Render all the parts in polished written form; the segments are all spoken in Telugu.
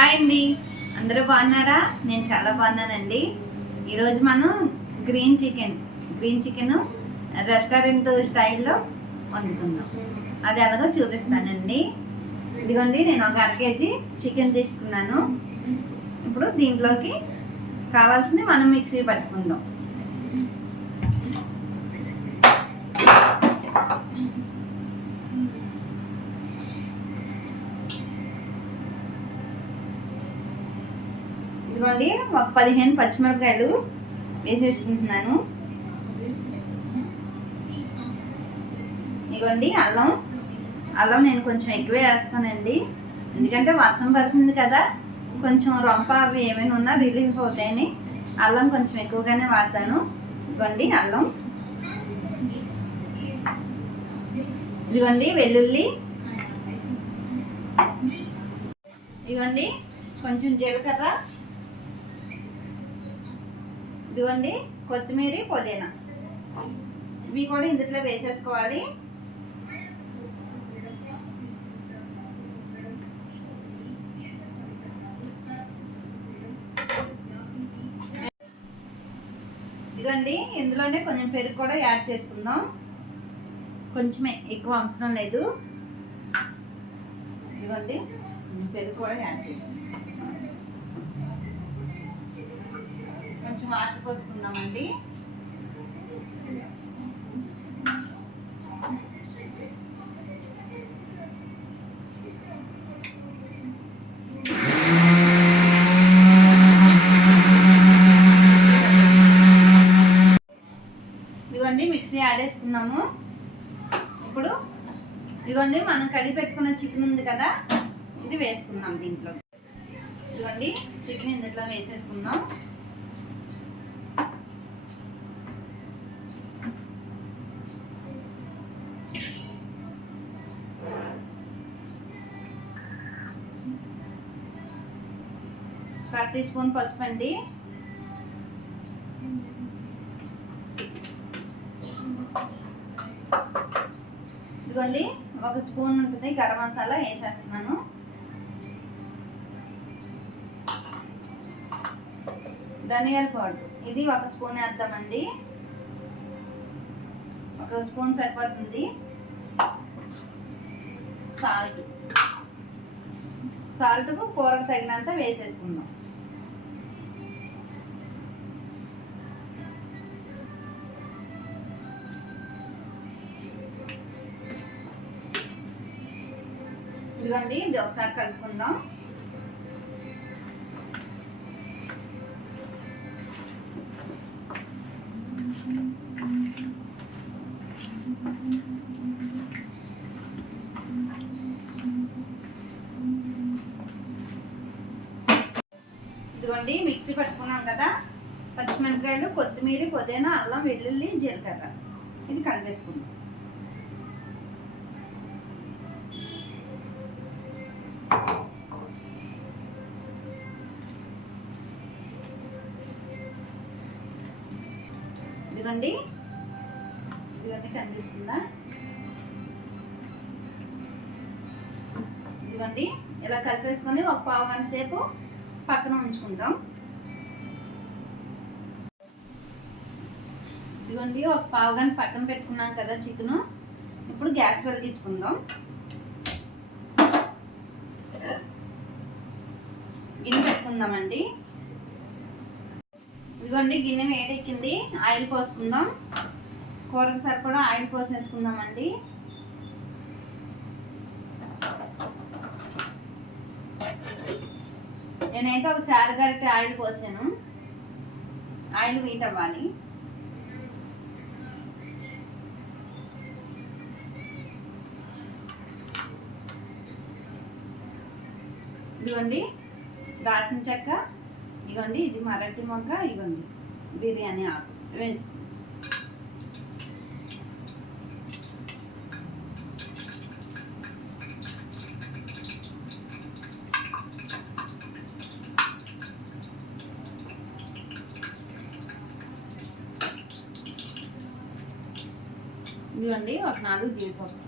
హాయ్ అండి, అందరూ బాగున్నారా? నేను చాలా బాగున్నానండి. ఈరోజు మనం గ్రీన్ చికెన్ రెస్టారెంట్ స్టైల్లో వండుకుందాం. అది ఎలాగో చూపిస్తానండి. ఇదిగోండి, నేను ఒక 1/2 కేజీ చికెన్ తీసుకున్నాను. ఇప్పుడు దీంట్లోకి కావాల్సినవి మనం మిక్సీ పట్టుకుందాం. ఇదిగోండి, ఒక 15 పచ్చిమిరపకాయలు వేసేసుకుంటున్నాను. ఇదిగోండి, అల్లం నేను కొంచెం ఎక్కువే వేస్తానండి, ఎందుకంటే వర్షం పడుతుంది కదా, కొంచెం రొంప అవి ఏమైనా ఉన్నా రిలీఫ్ అవుతాయని అల్లం కొంచెం ఎక్కువగానే వాడతాను. ఇదిగోండి అల్లం, ఇదిగోండి వెల్లుల్లి, ఇదిగోండి కొంచెం జీలకర్ర, ఇదిగోండి కొత్తిమీర, పుదీనా, ఇవి కూడా ఇందులో వేసేసుకోవాలి. ఇదిగోండి, ఇందులోనే కొంచెం పెరుగు కూడా యాడ్ చేసుకుందాం. కొంచెమే, ఎక్కువ అవసరం లేదు. ఇదిగోండి, పెరుగు కూడా యాడ్ చేసుకుందాం. కొంచెం వాటర్ పోసుకుందామండి. ఇదిగోండి మిక్సీ యాడ్ చేసుకున్నాము. ఇప్పుడు ఇదిగోండి మనం కడిగి పెట్టుకున్న చికెన్ ఉంది కదా, ఇది వేసుకుందాం దీంట్లో. ఇదిగోండి చికెన్ ఇందులో వేసేసుకుందాం. ఒక టీ స్పూన్ పసుపు అండి, ఇదిగోండి ఒక స్పూన్ ఉంటుంది గరం మసాలా వేసేస్తున్నాను. ధనియాల పౌడర్ ఇది ఒక స్పూన్ వేద్దామండి, ఒక స్పూన్ సరిపోతుంది. సాల్ట్ కూరకు తగినంత వేసేసుకుందాం. ఇదిగోండి, ఇది ఒకసారి కలుపుకుందాం. ఇదిగోండి మిక్సీ పట్టుకున్నాం కదా, పచ్చిమిరపకాయలు, కొత్తిమీర, పుదీనా, అల్లం, వెల్లుల్లి, జీలకర్ర, ఇది కలిపేసుకుందాం. ఇదిగోండి కనిపిస్తుందా? ఇదిగోండి ఇలా కలిపేసుకొని ఒక 1/2 గంట సేపు పక్కన ఉంచుకుందాం. ఇదిగోండి ఒక 1/2 గంట పక్కన పెట్టుకున్నాం కదా చికెను. ఇప్పుడు గ్యాస్ వెలిగించుకుందాం. గిన్నె పెట్టుకుందామండి. ఇదిగోండి గిన్నె వేడెక్కింది, ఆయిల్ పోసుకుందాం. కూరకు సరిపడా ఆయిల్ పోసేసుకుందామండి. నేనైతే ఒక 4 గరిటె ఆయిల్ పోసాను. ఆయిల్ హీట్ అవ్వాలి. ఇదిగోండి దాల్చిన చెక్క, ఇదిగోండి ఇది మరాఠీ మొగ్గ, ఇదిగోండి బిర్యానీ ఆకు వేసుకుందాం. ఇదిగోండి ఒక 4 జీడిపప్పు,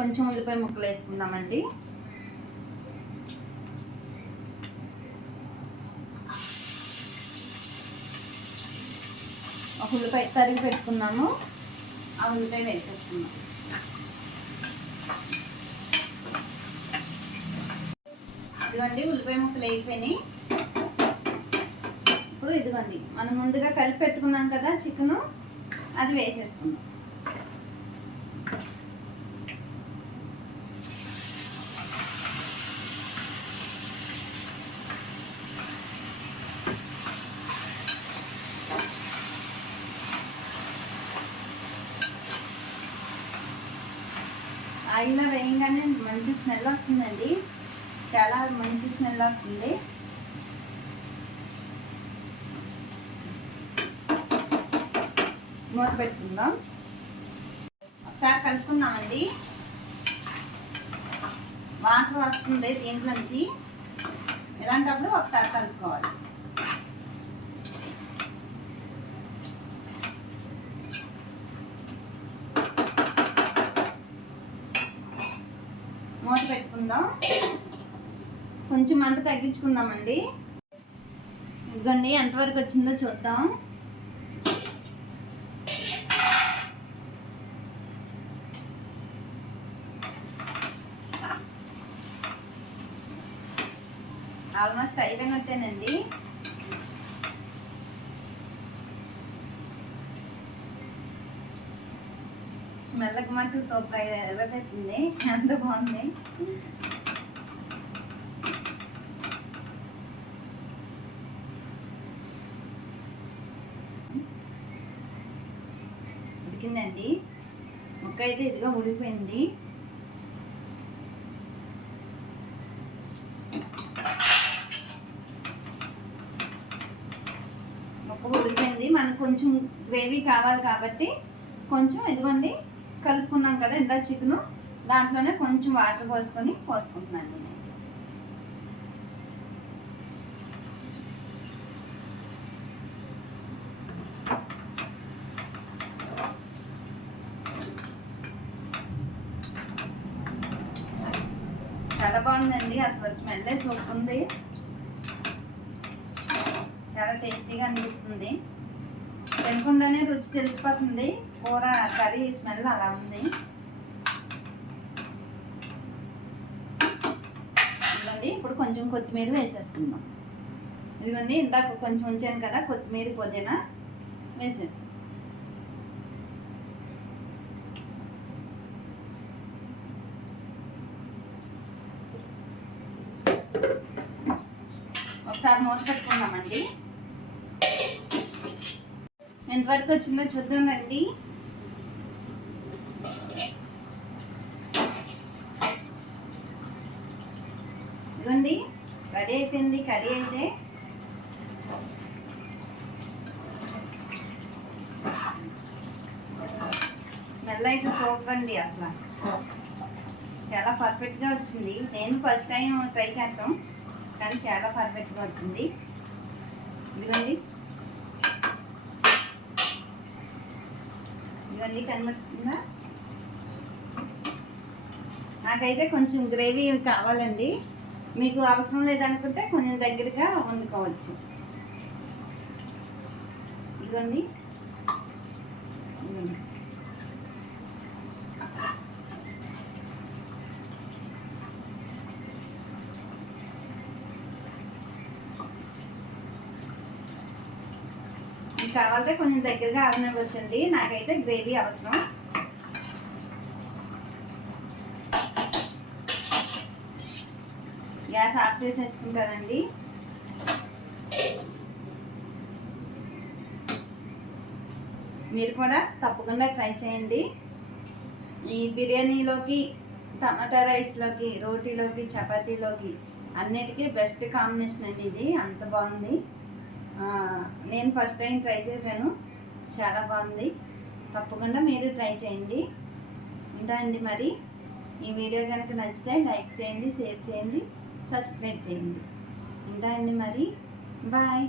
కొంచెం ఉల్లిపాయ ముక్కలు వేసుకుందామండి. ఒక ఉల్లిపాయ తరిగి పెట్టుకున్నాము, ఆ ఉల్లిపాయ వేసేసుకున్నాం. ఇదిగోండి ఉల్లిపాయ ముక్కలు వేయిపోయినాయి. ఇప్పుడు ఇదిగోండి మనం ముందుగా కలిపి పెట్టుకున్నాం కదా చికెను, అది వేసేసుకుందాం. ఆయిల్లో వేయంగానే మంచి స్మెల్ వస్తుందండి, చాలా మంచి స్మెల్ వస్తుంది. మూత పెట్టుకుందాం, ఒకసారి కలుపుకుందామండి. వాటర్ వస్తుంది దీంట్లోంచి, ఇలాంటప్పుడు ఒకసారి కలుపుకోవాలి. మూత పెట్టుకుందాం, కొంచెం మంట తగ్గించుకుందామండి. ఇదిగోండి ఎంతవరకు వచ్చిందో చూద్దాం. ఆల్మోస్ట్ అయిపోయినట్టేనండి. స్మెల్కి మటు సూపర్ ఎర్రబెట్టింది, ఎంత బాగుంది. ఉడికిందండి, ముక్క అయితే ఇదిగా ఉడికిపోయింది. ముక్క ఉడికిపోయింది, మనకు కొంచెం గ్రేవీ కావాలి కాబట్టి కొంచెం ఇదిగోండి కలుపుకున్నాం కదా ఇందా చికెను, దాంట్లోనే కొంచెం వాటర్ పోసుకుంటున్నాను నేను. చాలా బాగుందండి, అసలు స్మెల్లే సూపర్ ఉంది, చాలా టేస్టీగా అనిపిస్తుంది. తినకుండానే రుచి తెలిసిపోతుంది, కూర కర్రీ స్మెల్ అలా ఉంది. ఇదిగోండి ఇప్పుడు కొంచెం కొత్తిమీర వేసేసుకుందాం. ఇదిగోండి ఇందాక కొంచెం ఉంచాను కదా కొత్తిమీర పుదీనా వేసేసుకుందాం. ఒకసారి మూత పెట్టుకుందామండి. ఎంతవరకు వచ్చిందో చూద్దాం రండి. ఇదిగోండి రెడీ అయిపోయింది కర్రీ అయితే. స్మెల్ అయితే సూపర్ అండి, అసలు చాలా పర్ఫెక్ట్గా వచ్చింది. నేను ఫస్ట్ టైం ట్రై చేద్దాం కానీ చాలా పర్ఫెక్ట్గా వచ్చింది. ఇదిగోండి ఇవన్నీ కనబడుతుందా? నాకైతే కొంచెం గ్రేవీ కావాలండి, మీకు అవసరం లేదనుకుంటే కొంచెం దగ్గరగా వండుకోవచ్చు. ఇదిగోండి కావాలంటే కొంచెం దగ్గరగా అవనివ్వచ్చండి, నాకైతే గ్రేవీ అవసరం. గ్యాస్ ఆఫ్ చేసేసుకుంటానండి. మీరు కూడా తప్పకుండా ట్రై చేయండి. ఈ బిర్యానీలోకి, టమాటా రైస్లోకి, రోటీలోకి, చపాతీలోకి అన్నిటికీ బెస్ట్ కాంబినేషన్ అండి ఇది, అంత బాగుంది. నేను ఫస్ట్ టైం ట్రై చేశాను, చాలా బాగుంది. తప్పకుండా మీరు ట్రై చేయండి. ఉంటాయండి మరి. ఈ వీడియో కనుక నచ్చితే లైక్ చేయండి, షేర్ చేయండి, సబ్స్క్రైబ్ చేయండి. ఉంటాయండి మరి. బాయ్.